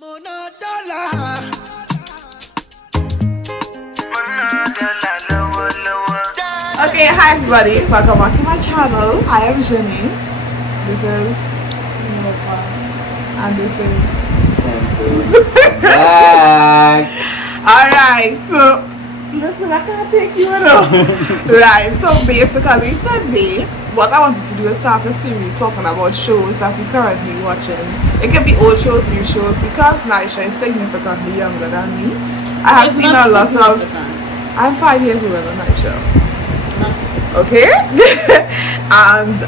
Okay, hi everybody, welcome back to my channel. I am Zhane. This is Nova, and this is kenson. Alright, so listen, I can't take you enough. Right, so basically today what I wanted to do is start a series talking about shows that we currently watching. It can be old shows, new shows, because naiesha is significantly younger than me. I have seen a lot of. I'm 5 years older than naiesha. Okay. And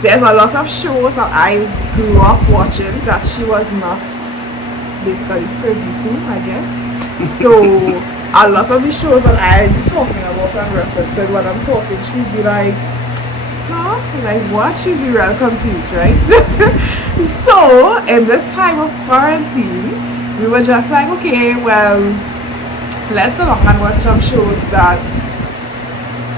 there's a lot of shows that I grew up watching that she was not basically privy to, I guess. So a lot of the shows that I be talking about and referencing when I'm talking, she's be like, huh? Like what? She's be real confused, right? So in this time of quarantine, we were just like, okay, well, let's sit down and watch some shows that,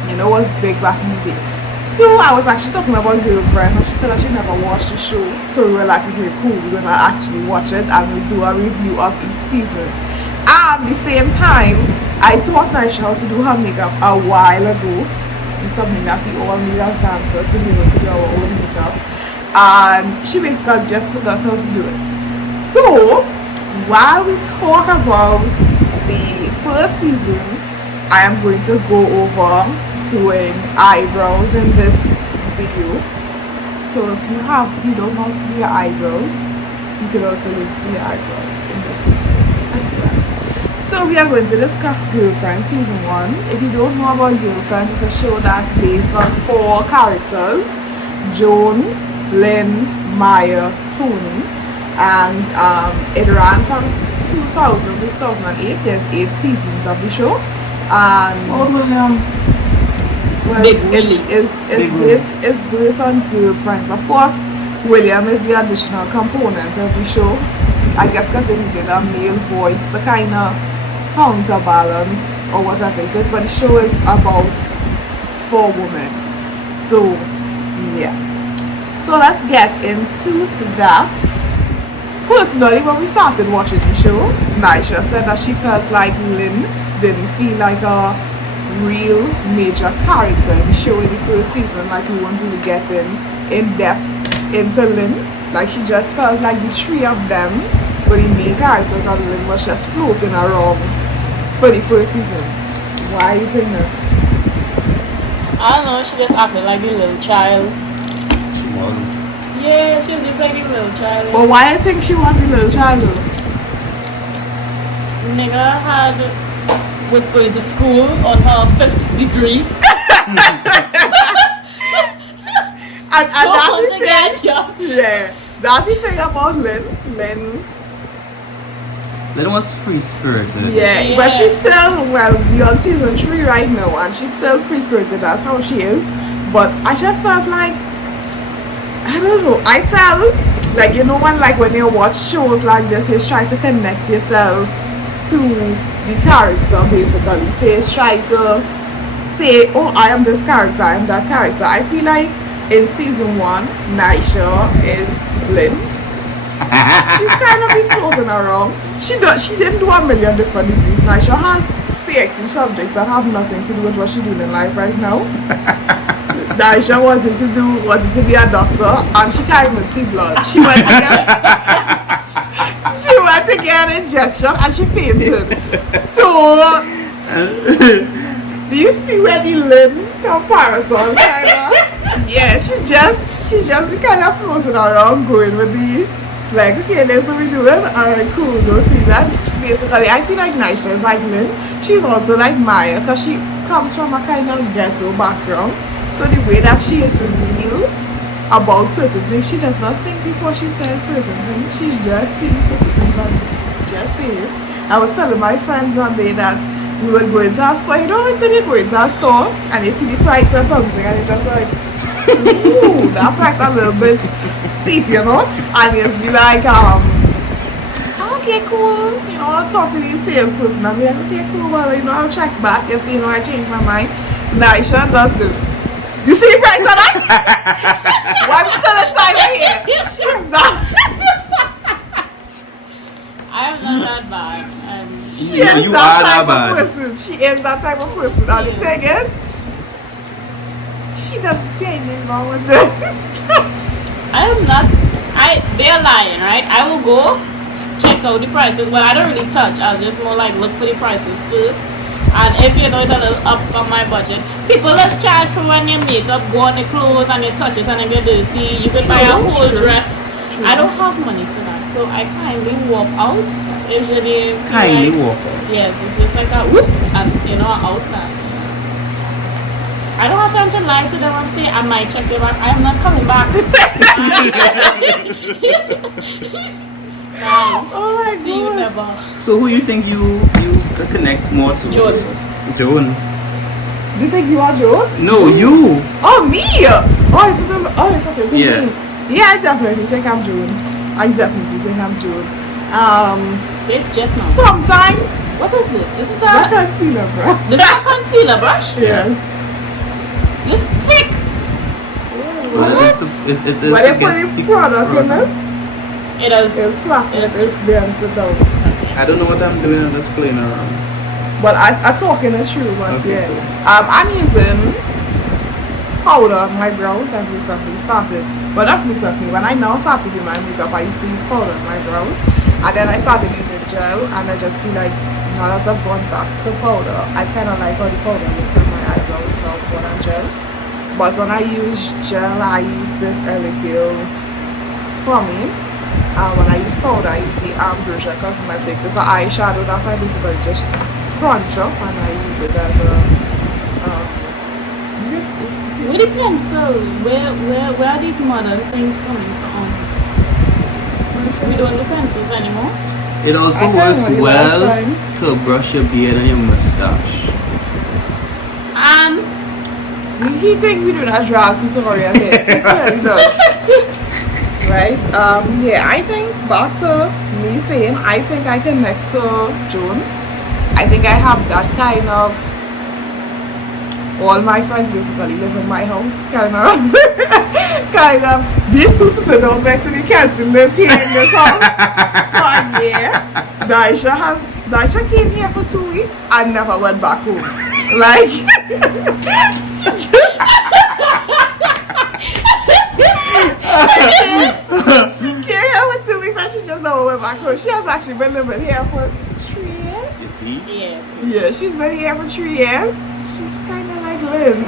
you know, was big back in the day. So I was actually talking about Girlfriend, and she said that she never watched the show. So we were like, okay, cool, we're gonna actually watch it and we'll do a review of each season. At the same time, I taught naiesha how to do her makeup a while ago. It's something that we all need as dancers to be able to do our own makeup. And she basically just forgot how to do it. So while we talk about the first season, I am going to go over doing eyebrows in this video. So if you don't know how to do your eyebrows, you can also learn to do your eyebrows in this video as well. So we are going to discuss Girlfriend season 1. If you don't know about Girlfriend, it's a show that's based on 4 characters: Joan, Lynn, Maya, Tony, and it ran from 2000 to 2008. There's 8 seasons of the show. And well, it's based on Girlfriends. Of course, William is the additional component of the show, I guess, because he needed a male voice to kind of counterbalance or whatever it is, but the show is about 4 women. So yeah, so let's get into that. Personally, when we started watching the show, naiesha said that she felt like Lynn didn't feel like a real major character in the show in the first season. Like we weren't really getting in depth into Lynn. Like she just felt like the 3 of them were the main characters and Lynn was just floating around for the first season. Why you think that? I don't know, she just acted like a little child. She was. Yeah, she was just like a little child. But why you think she was a little child though? Nigga was going to school on her 5th degree. and that's the thing. Yeah, that's the thing about Lynn. Lynn was free-spirited. Yeah, but she's still, well, we're on season 3 right now, and she's still free-spirited. That's how she is. But I just felt like, I don't know, I tell, like, you know, when you watch shows like this, you try to connect yourself to the character, basically. So you try to say, oh, I am this character, I am that character. I feel like in season 1, naiesha is Lynn. She's kind of be floating around. She didn't do a million different degrees. naiesha has 6 subjects that have nothing to do with what she's doing in life right now. naiesha wanted to be a doctor, and she can't even see blood. She went to get an injection and she fainted. So do you see where the Lynn comparison kind of? Yeah, she just be kind of floating around going with the, like, okay, that's what we're doing. Alright, cool, go see. That's basically, I feel like naiesha is like Lynn. She's also like Maya because she comes from a kind of ghetto background. So the way that she is real about certain things, she does not think before she says certain things. She's just seeing certain things and just say it. I was telling my friends one day that we were going to a store. You know when you go into a store and you see the price or something and you're just like, ooh, that price a little bit steep, you know? And you just be like, okay, cool. You know, I'll talk to the salesperson and be like, okay, cool, well, you know, I'll check back if, you know, I change my mind. naiesha does this. You see the price on that? Why we still inside right here? She's not. I am not that bad. She is you that are that type bad. of person. She is that type of person. And the thing is, she doesn't see anything wrong with it. I am not. They're lying, right? I will go check out the prices. Well, I don't really touch. I'll just more like look for the prices first. And if you know it's a little up on my budget, people let's charge for when your makeup go on the clothes and you touch it and it get dirty. You could buy a whole dress. I don't have money for that, so I kindly walk out. Usually, Kindly like, walk out. yes, it's just like a whoop, and out now. I don't have time to lie to them and say I might check you back. I am not coming back. Oh my See you gosh. never. So who you think you connect more to? Joan. Joan. Do you think you are Joan? No, you. Oh, me! It's okay. It's Yeah. me. Yeah, I definitely think I'm Joan. I definitely think I'm Joan. Wait, just now. Sometimes, What is this? This is I a can't see the brush. this is a concealer brush. Yes. This thick. Well, it's to When I get put the the product in it, It is. it's flat. It's bent down. I don't know what I'm doing. I'm just playing around. But I'm talking the truth, but Okay, yeah. cool. I'm using powder on my brows. I've recently started. But not recently. When I now started doing my makeup, I used to use powder on my brows. And then I started using gel, and I just feel like now that I've gone back to powder, I kind of like how the powder looks on my eyebrows without powder and gel. But when I use gel, I use this Elegil plumbing. When I use powder, I use the Ambrosia Cosmetics. It's an eyeshadow that I basically just crunch up, and I use it as a With the pencil, where are these modern things coming from? We don't do pencils anymore. It also I can't works remember the well last time. to brush your beard and your mustache. he think we do not drag tutorial here. It clearly does. Right? Yeah, I think back to me saying I think I connect to Joan. I think I have that kind of all my friends basically live in my house, kind of these two sitting down next to the Kenson lives here in this house. But yeah, Naiesha came here for 2 weeks and never went back home. Like she came here for 2 weeks and she just never went back home. She has actually been living here for 3 years. You see? Yeah. She's been here for 3 years. She's kind of like Lynn.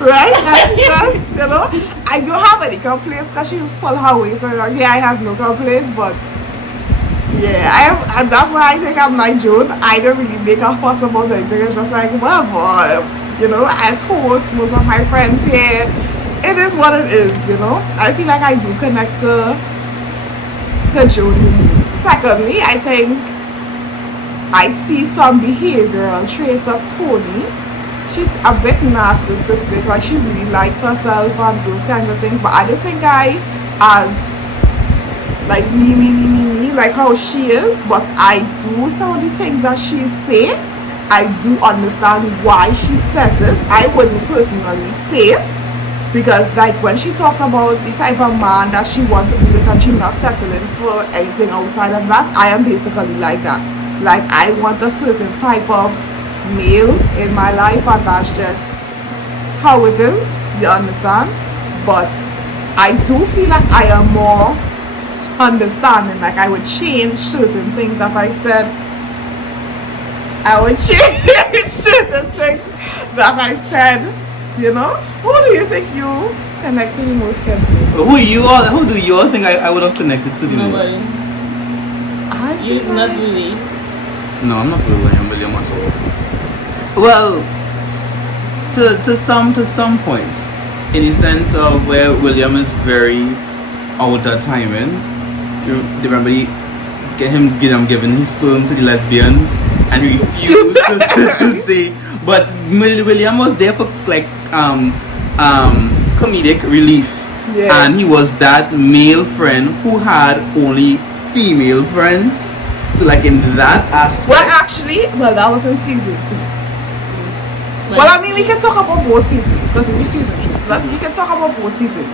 Right? And she just, I don't have any complaints because she just pull her weight around here. I have no complaints, but yeah, and that's why I think I'm like Joan. I don't really make a fuss about anything. It's just like, whatever. As hosts, most of my friends here, it is what it is, I feel like I do connect to Joan. Secondly, I think I see some behavioral traits of Tony. She's a bit narcissistic, like she really likes herself and those kinds of things, but I don't think as like me, like how she is, but I do some of the things that she's saying. I do understand why she says it. I wouldn't personally say it, because like when she talks about the type of man that she wants to be with and she's not settling for anything outside of that, I am basically like that. Like I want a certain type of male in my life, and that's just how it is, you understand? But I do feel like I am more understanding. Like I would change certain things that I said. I would change certain things that I said, Who do you think you connect to the most, Kenson? Who do you all think I would have connected to the most? Nobody. You're not really. No, I'm not with William at all. Well, to some point, in the sense of where William is very out of timing. You remember him giving his sperm to the lesbians and he refused to say. But William was there for like comedic relief. Yeah. And he was that male friend who had only female friends. So like in that aspect. Well, that was in season 2. Well, I mean, we can talk about both seasons because we reached season 3. So we can talk about both seasons.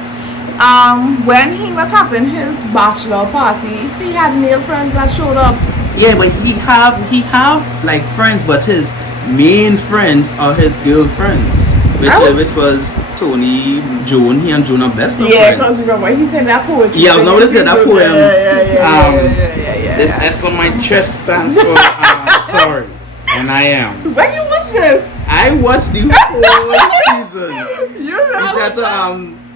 when he was having his bachelor party, he had male friends that showed up. Yeah, but he have like friends, but his main friends are his girlfriends, which was Tony, Joan. He and Joan are best of Yeah, friends. because remember he said that poetry. Yeah, I was not gonna say that poem. Yeah. This S on my chest stands for sorry, and I am. When you watch this, I watched the whole season. you know. It's at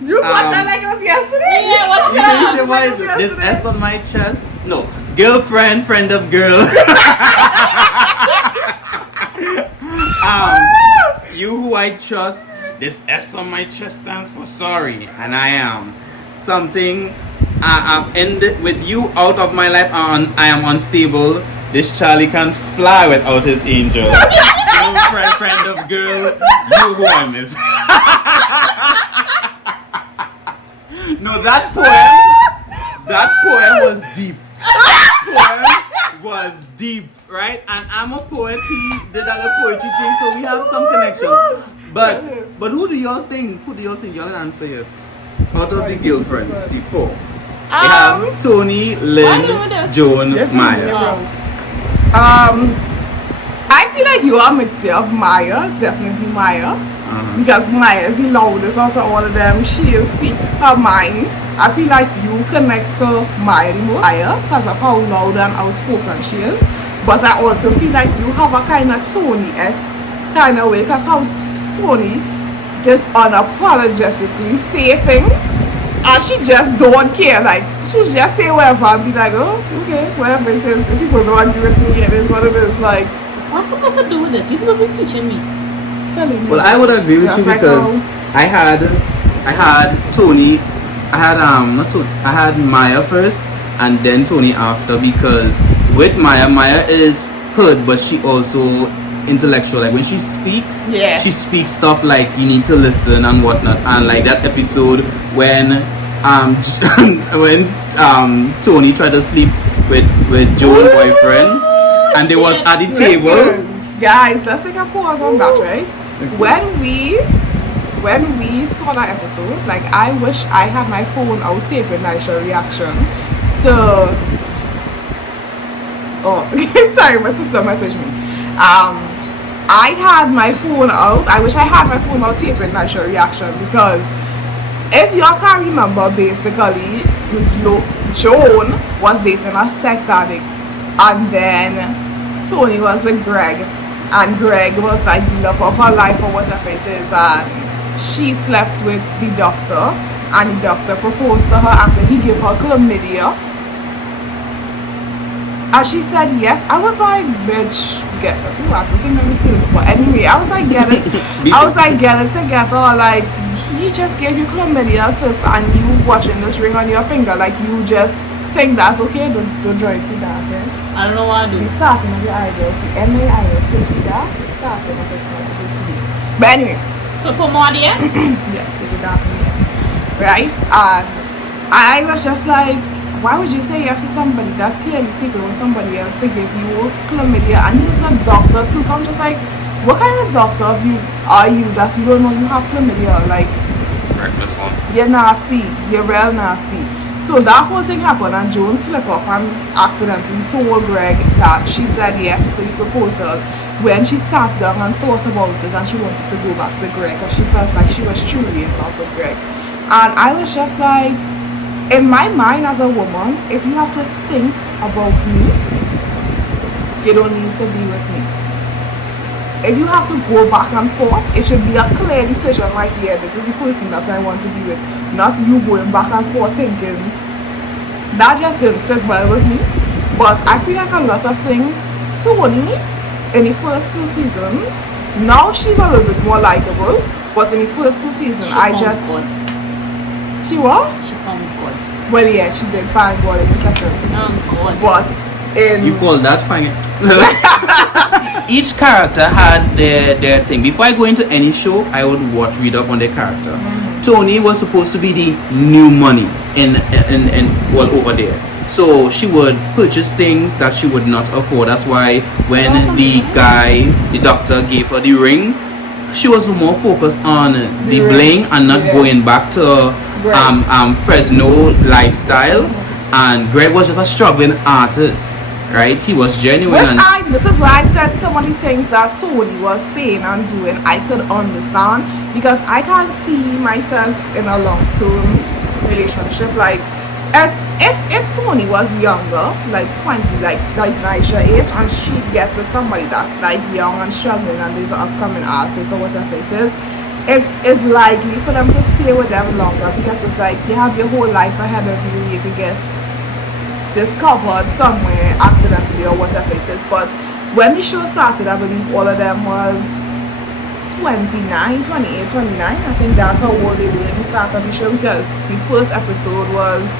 You watched it like it was yesterday? Yeah, what's you say why is it? This S on my chest? No, girlfriend, friend of girl. You who I trust. This S on my chest stands for sorry, and I am. Something ended with you out of my life. I am unstable. This Charlie can fly without his angel. Girlfriend, friend of girl. You who I miss. No, that poem was deep. That poem was deep, right? And I'm a poet. He did other poetry thing, so we have some connection. But who do y'all think? Who do y'all think? Y'all answer it. Out of the girlfriends, the four. They have Tony, Lynn, Joan, Maya. I feel like you are mixed of Maya, definitely Maya. Because Maya is the loudest out of all of them. She is speak her mind. I feel like you connect to Maya the most because of how loud and outspoken she is. But I also feel like you have a kind of Tony-esque kind of way, because how Tony just unapologetically say things and she just don't care. Like she just say whatever and be like, oh, okay, whatever it is. If people don't agree with me, it is what it is. Like, what's supposed to do with this? You're supposed to be teaching me. Well, I would agree with you because I had Tony, I had Maya first and then Tony after, because with Maya is heard, but she also intellectual. Like when she speaks, she speaks stuff like you need to listen and whatnot. And like that episode when Tony tried to sleep with Joan's boyfriend and they was at the table. Guys, let's take a pause on that, right? When we saw that episode, like I wish I had my phone out taping naiesha reaction to sorry, my sister messaged me. I had my phone out. I wish I had my phone out taping naiesha reaction, because if y'all can remember, basically Joan was dating a sex addict and then Tony was with Greg. And Greg was like the love of her life or whatever it is, and she slept with the doctor, and the doctor proposed to her after he gave her chlamydia. And she said yes. I was like, bitch, get it. Ooh, I put in many things, but anyway, I was like, get it. Get it together. Like, he just gave you chlamydia, sis, and you watching this ring on your finger. Like, you just think that's okay. Don't draw it too dark, okay? I don't know what I do. The starting of the eyebrows, the end of the eyebrows supposed to be dark. The starting of it was supposed to be. But anyway. So put more there? Yes, it be dark in here. Right? And I was just like, why would you say yes to somebody that clearly sleeping with somebody else to give you chlamydia? And he's a doctor too. So I'm just like, what kind of doctor are you that you don't know you have chlamydia? Like, Reckless one. You're nasty. You're real nasty. So that whole thing happened, and Joan slipped up and accidentally told Greg that she said yes to the proposal when she sat down and thought about it, and she wanted to go back to Greg because she felt like she was truly in love with Greg. And I was just like, in my mind as a woman, if you have to think about me, you don't need to be with me. If you have to go back and forth, it should be a clear decision like, yeah, this is the person that I want to be with. Not you going back and forth thinking. That just didn't sit well with me. But I feel like a lot of things, Tony, in the first 2 seasons, now she's a little bit more likable. But in the first 2 seasons, She what? She found God. Well, yeah, she did find God in the second season. God. But in... You call that finding? Each character had their thing. Before I go into any show, I would read up on their character. Tony was supposed to be the new money in over there. So she would purchase things that she would not afford. That's why when the doctor gave her the ring, she was more focused on the bling and not going back to Fresno lifestyle. And Greg was just a struggling artist, right? He was genuine. This is why I said so many things that Tony was saying and doing I could understand, because I can't see myself in a long-term relationship. Like, as if Tony was younger, like 20, like Naiesha age, and she gets with somebody that's like young and struggling and there's an upcoming artist or whatever it is, it's likely for them to stay with them longer, because it's like you have your whole life ahead of you. You could get discovered somewhere accidentally or whatever it is. But when the show started, I believe all of them was 29, 28, 29. I think that's how old they were when they started the show, because the first episode was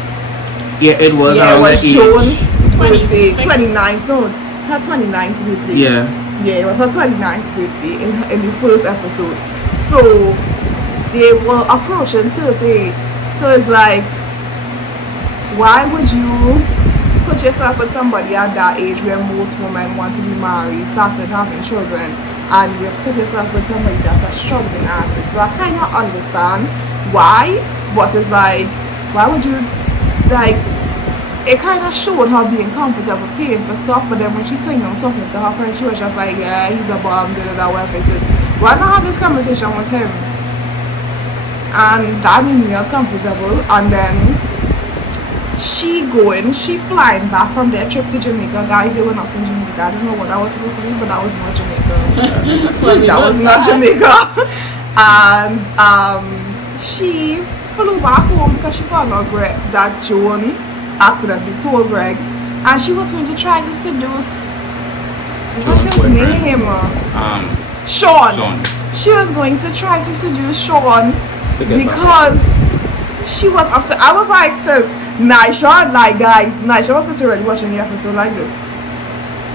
it was Joan's birthday, 29th, no, her 29th birthday. It was her 29th birthday in the first episode. So they were approaching 30. So it's like, why would you put yourself with somebody at that age where most women want to be married, started having children, and you put yourself with somebody that's a struggling artist? So I kind of understand why, but it's like, why would you, like, it kind of showed her being comfortable paying for stuff, but then when she's sitting down talking to her friend, she was just like, yeah, he's a bum, whatever it is. Why not have this conversation with him? And that made me uncomfortable. And then she flying back from their trip to Jamaica. Guys, they were not in Jamaica. I don't know what that was supposed to be, but that was not Jamaica. That was not Jamaica. And she flew back home because she found out that Joan accidentally told Greg, and she was going to try to seduce, what's his name? Sean. She was going to try to seduce Sean because she was upset. I was like, sis, Naiesha, like, guys, Naiesha was already watching the episode like this.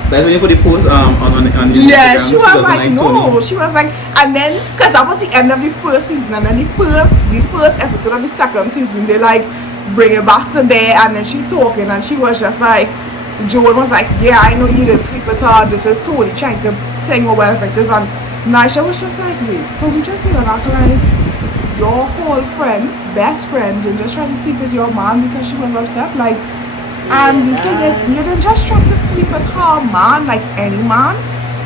That's when you put the post on Instagram. Yeah, she was like, no, Tony. She was like, and then, because that was the end of the first season, and then the first episode of the second season, they like bring it back to there, and then she talking, and she was just like, Joan was like, yeah, I know you didn't sleep with her, this is Tony trying to sing or whatever it is, and Naiesha was just like, wait, so we just gonna act like your whole friend, best friend, you're just trying to sleep with your mom because she was upset, like, and the thing is, you didn't just try to sleep with her man, like any man,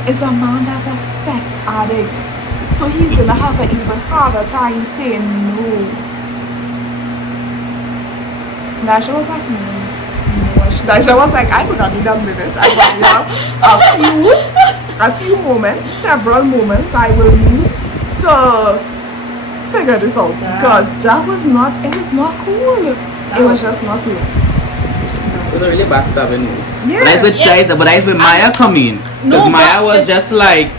is a man that's a sex addict, so he's gonna have an even harder time saying no. Naiesha was like, no. Naiesha was like, I could not need a minute. I will have a few moments, several moments I will need to figure this out. Because that was not, it was not cool. It was just not cool. It was a really backstabbing move. Yeah. But that's with Maya coming. Because Maya was just like,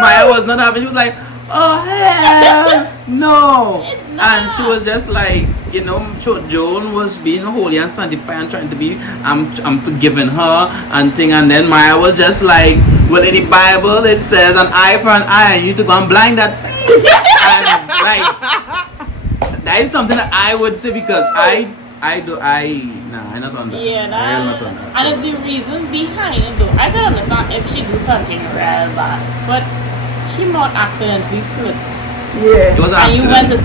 Maya was not happy. She was like, oh hell no. And she was just like, you know, Joan was being holy and sanctified and trying to be, I'm forgiving her and thing. And then Maya was just like, well, in the Bible it says an eye for an eye, and you need to go and blind that. And like, that is something that I would say, because I'm not on that. Yeah, I'm not on that. And it's the reason behind it though. I can understand if she do something real bad, but she not accidentally slipped. Yeah. It was an and you went to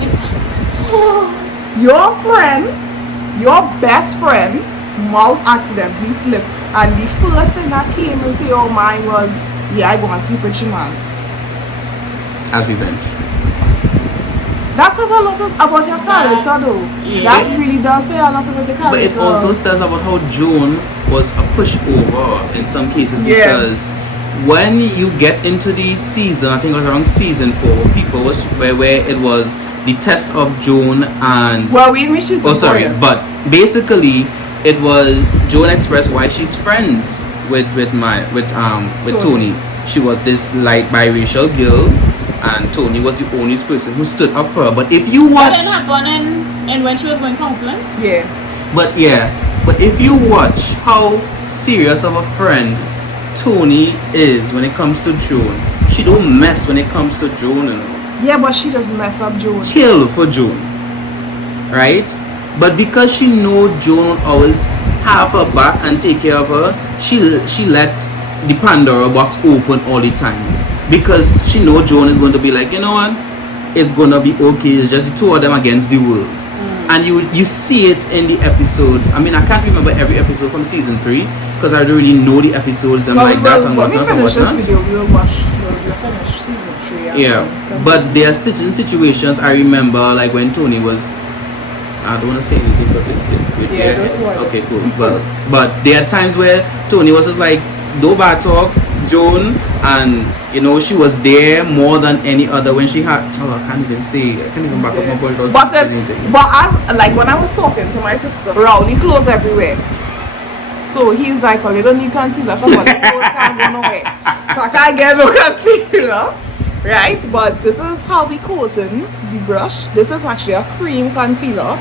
your friend, your best friend, mouth accidentally slipped, and the first thing that came into your mind was, yeah, I go and sleep with Shiman. As revenge. That says a lot about your character though. Yeah. That really does say a lot about your character. But it also says about how Joan was a pushover in some cases, because when you get into the season, I think it was around season 4, people was where it was the test of Joan and we reached season 4. But basically it was Joan expressed why she's friends with Tony. She was this light biracial girl, and Tony was the only person who stood up for her. But if you watch, that happened and when she was going counseling. But if you watch how serious of a friend Tony is when it comes to Joan, she don't mess when it comes to Joan, you know. Yeah, but she doesn't mess up Joan. Chill for Joan, right? But because she know Joan would always have her back and take care of her, she let the Pandora box open all the time. Because she know Joan is going to be like, you know what? It's going to be okay. It's just the two of them against the world. And you see it in the episodes. I mean, I can't remember every episode from season 3 because I don't really know the episodes and like that and whatnot and whatnot. We'll finish season 3. Yeah, but there are certain situations I remember, like when Tony was. I don't want to say anything because that's what. Okay, cool. But there are times where Tony was just like, "Do bad talk, Joan," and you know she was there more than any other when she had. Oh, I can't even say. I can't even back up my point. But as like when I was talking to my sister, Rowley clothes everywhere. So he's like, "Oh, you don't need concealer for what? The clothes can't go nowhere, so I can't get no concealer." Right, but this is how we coating the brush. This is actually a cream concealer.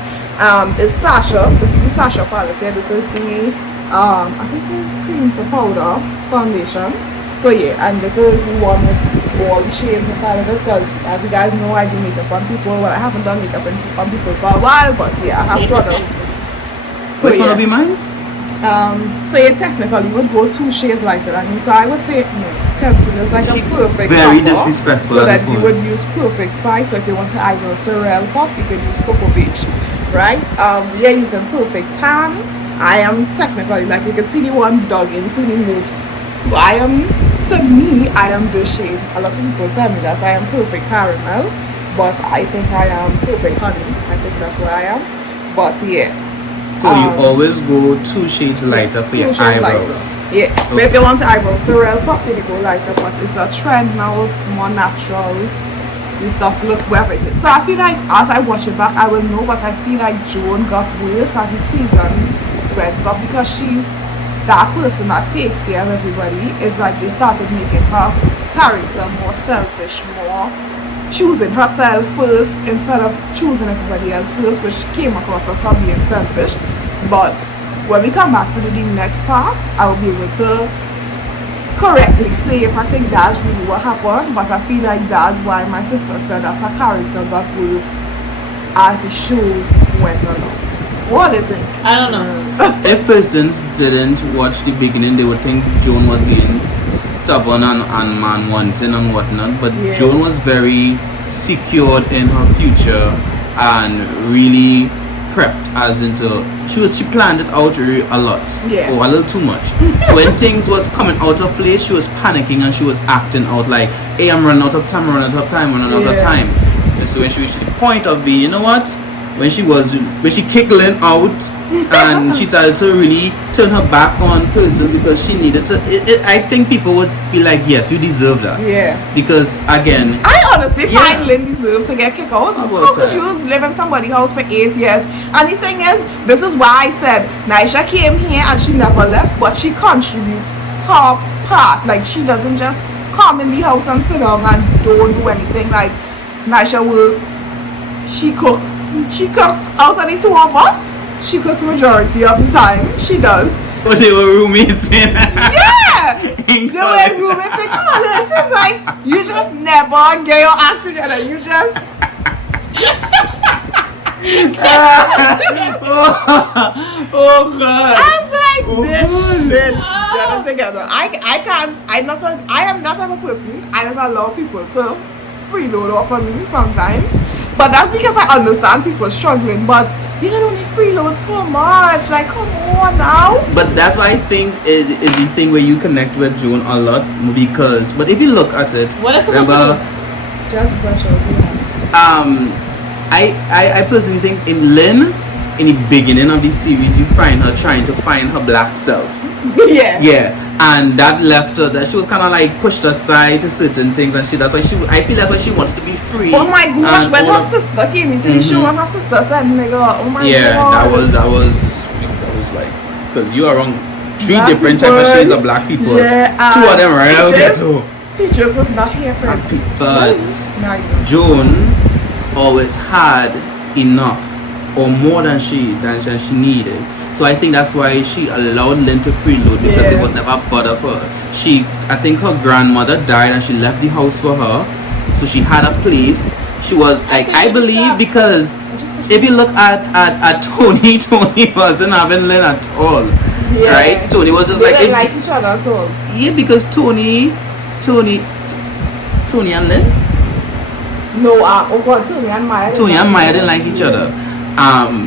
It's Sasha. This is the Sasha palette here. This is the I think it's cream to powder foundation. So yeah, and this is the one with all the shades inside of it. Because as you guys know, I do makeup on people. Well, I haven't done makeup on people for a while, but yeah, I have products. So which one will be mine? So yeah, technically would go 2 shades lighter than you. So I would say kenson is like a perfect very color, disrespectful so at that this you point. would use perfect spice. So if you want to eyebrow Sorrel pop, you can use Cocoa Beach, right? We are using perfect tan. I am technically, like you can see the one dug into the mousse. So I am, to me, I am this shade. A lot of people tell me that I am perfect caramel, but I think I am perfect honey. I think that's where I am. But yeah. So you always go 2 shades lighter for your eyebrows. Yeah, but if you want to eyebrows Sorrel pop, you go lighter, but it's a trend now, more natural. You stuff look wherever it is. So I feel like as I watch it back, I will know, but I feel like Joan got worse as the season went up because she's that person that takes care of everybody. It's like they started making her character more selfish, more choosing herself first instead of choosing everybody else first, which came across as her being selfish. But when we come back to the next part, I'll be able to correctly say if I think that's really what happened. But I feel like that's why my sister said that her character got worse as the show went along. What is it? I don't know. If persons didn't watch the beginning, they would think Joan was being stubborn and man-wanting and whatnot. But Yeah. Joan was very secured in her future and really prepped as into she planned it out a lot, Yeah. or a little too much. So when things was coming out of place, she was panicking and she was acting out like, "Hey, I'm running out of time, I'm running out of time, I'm running out of Yeah. time." And so when she reached the point of being, you know what? When she kicked Lynn out and she started to really turn her back on persons because she needed to. I think people would be like, "Yes, you deserve that." Yeah. Because again, I honestly Yeah. find Lynn deserves to get kicked out. About How could that. you live in somebody's house for 8 years? And the thing is, this is why I said Naiesha came here and she never left, but she contributes her part. Like she doesn't just come in the house and sit down and don't do anything. Like Naiesha works, she cooks. She cooks out of the 2 of us. She cooks majority of the time. She does. but they were roommates in. Yeah! In The way roommates in college. She's like, you just never get your act together. You just Oh God! I was like, Oh, bitch, God. get it together. I can't, I am that type of person. I just allow people to freeload off of me sometimes. But that's because I understand people struggling. But you can only freeload so much. Like, come on now. But that's why I think is the thing where you connect with Joan a lot because. But if you look at it, What is supposed to remember, do? Just brush over. I personally think in Lynn, in the beginning of the series, you find her trying to find her black self. Yeah. Yeah, and that left her that she was kind of like pushed aside to certain things, and I feel that's why she wanted to be free. Oh my gosh, and when all her of- sister came into the show and her sister said, nigga, oh my yeah, god. that was like, because you are wrong. 3 Black different type of people. shades of black people. Yeah, 2 of them right out there Peaches. too. Peaches was not here for it. But Nah, Joan always had enough or more than she needed. So I think that's why she allowed Lynn to freeload because Yeah. it was never a bother for her. I think her grandmother died and she left the house for her. So she had a place. She was like, I believe because if you look at Tony, Tony wasn't having Lynn at all. Yeah. Right? Tony was just they like didn't like each other at all. yeah, because Tony and Lynn. No, Tony and Maya. Tony and Maya didn't like each other.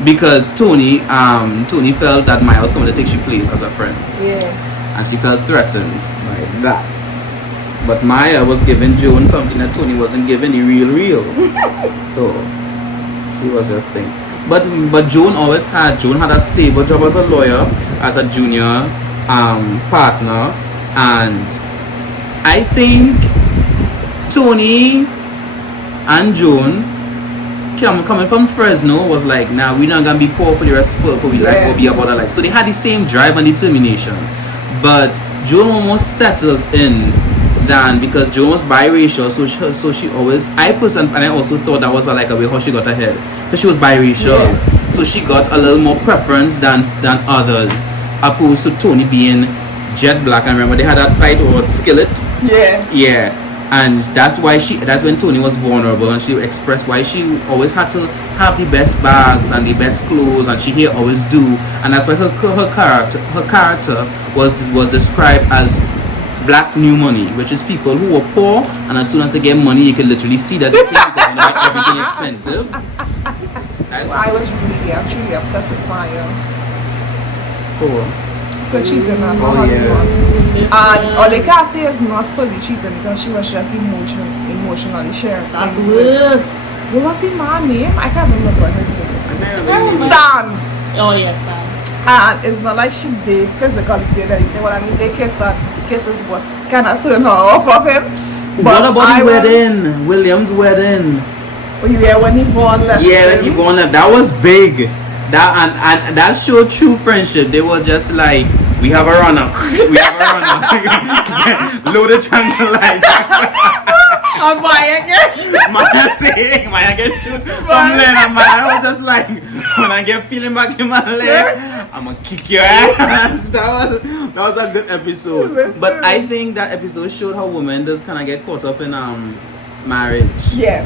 Because Tony felt that Maya was coming to take her place as a friend. Yeah. And she felt threatened by that. But Maya was giving Joan something that Tony wasn't giving the real. So she was just thinking. But Joan had a stable job as a lawyer, as a junior partner, and I think Tony and Joan coming from Fresno was like, nah, we're not gonna be poor for the rest of we like will be about our life. So they had the same drive and determination. But Joan almost settled in than because Joan was biracial, so she always I also thought that was like a way how she got ahead. Because she was biracial. So she got a little more preference than others. Opposed to Tony being jet black. And remember they had that fight over Skillet? Yeah. And that's when Tony was vulnerable, and she expressed why she always had to have the best bags and the best clothes, and she here always do, and that's why her character was described as black new money, which is people who were poor, and as soon as they get money, you can literally see that they think because they make everything expensive. I was truly upset with Maya. Cool. For cheating on her Oh, yeah. husband. And all they can say is not fully cheating because she was just emotionally sharing That's things with. worse. What was his man's name? I can't remember his name. Stan. Oh yes, Stan. And it's not like they physically did anything. Well, I mean, they kisses, but cannot turn her off of him. But what about the wedding? William's wedding. Yeah, when Yvonne left. Yeah, when Yvonne left. That was big. That and that showed true friendship. They were just like, we have a runner. Load the tranquilizer. And Maya again. Maya get from Len, and Maya was just like, when I get feeling back in my leg, I'm gonna kick your ass. That was a good episode. Listen. But I think that episode showed how women just kind of get caught up in marriage. Yeah.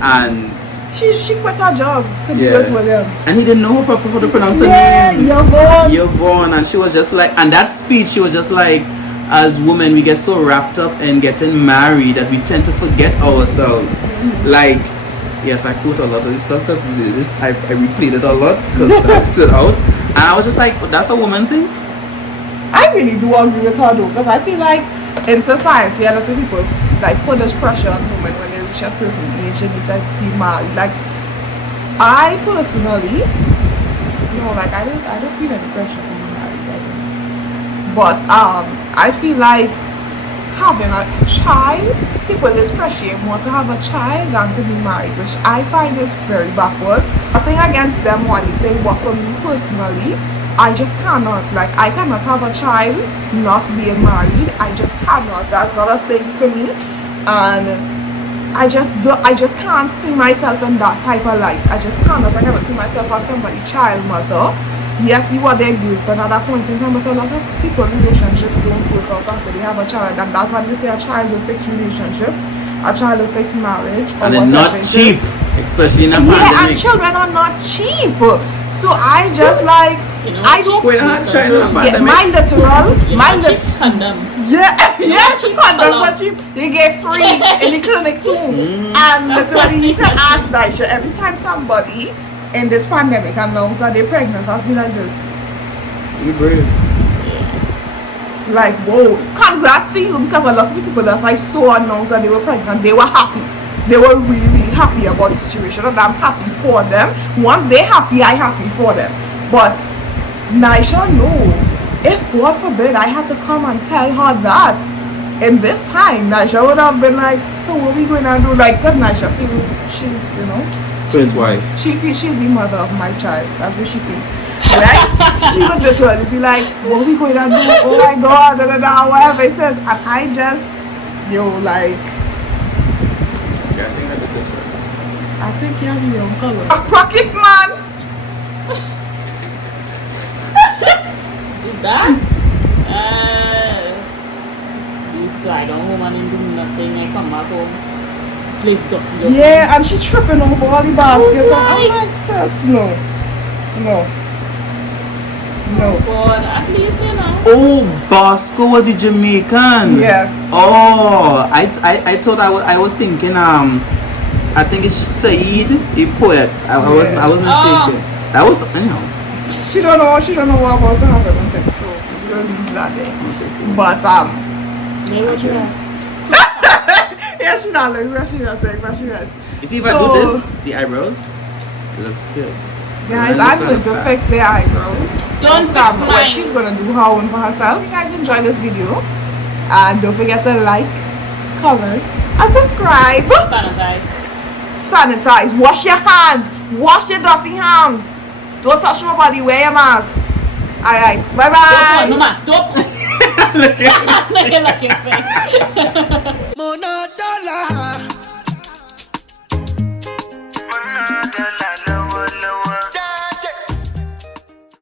And she quit her job to be with William. And he didn't know how to pronounce her name. Yvonne. And she was just like, and that speech, she was just like, as women, we get so wrapped up in getting married that we tend to forget ourselves. Like, yes, I quote a lot of this stuff because I replayed it a lot because that stood out. And I was just like, that's a woman thing? I really do agree with her though, because I feel like in society, a lot of people like put this pressure on women when they reach a certain age and need to be married. Like, I personally, I don't feel any pressure to be married. But I feel like having a child, people is pressuring more to have a child than to be married, which I find is very backwards. Nothing against them or anything, but for me personally, I just cannot. Like, I cannot have a child not being married. I just cannot. That's not a thing for me. And I just can't see myself in that type of light. I just cannot. I cannot see myself as somebody's child mother. Yes, you are there good for another point in time, but a lot of people relationships don't work out until they have a child, and that's why they say a child will fix relationships, a child will fix marriage, and it's not cheap, especially in a pandemic. Yeah, and children are not cheap. So I just like, I don't. Wait, I'm trying to my literal, condom. Cheap condoms are cheap. They get free in the clinic too. And literally, you can ask Naiesha every time somebody in this pandemic announce that they're pregnant, has been like this. You brave. Like, whoa, congrats to you, because a lot of the people that I saw announce that they were pregnant, they were happy. They were really, really happy about the situation, and I'm happy for them. Once they're happy, I'm happy for them. But Naiesha, no. If God forbid I had to come and tell her that in this time, Naiesha would have been like, so what are we going to do? Like, because Naiesha feels she's, His wife. She feels she's the mother of my child. That's what she feels. Right? She would literally be like, what are we going to do? Oh my God, whatever it is. And I just, like. Yeah, I think I did this right. I think you're the young color. A rocket man! Is that? You fly down home and then do nothing and come back home. place dirty. Yeah, and she tripping over all the baskets. And I'm like- like, sis, no. God, at least you know. Oh, Bosco was he Jamaican? Yes. Oh, I thought I was thinking I think it's Said, a poet. I was mistaken. That was She don't know what about to happen on him, so we're gonna leave that there. Okay. But Maybe what you ask. yeah, she not like brushing us. You see if I do this, the eyebrows, it looks good. Guys, I'm going to fix their eyebrows. Don't fix What mine. she's gonna do her own for herself. You guys enjoy this video, and don't forget to like, comment, and subscribe. Sanitize. Wash your hands. Wash your dirty hands. Don't touch nobody. Wear your mask. Alright. Bye bye. No mask. Don't. Look at your face.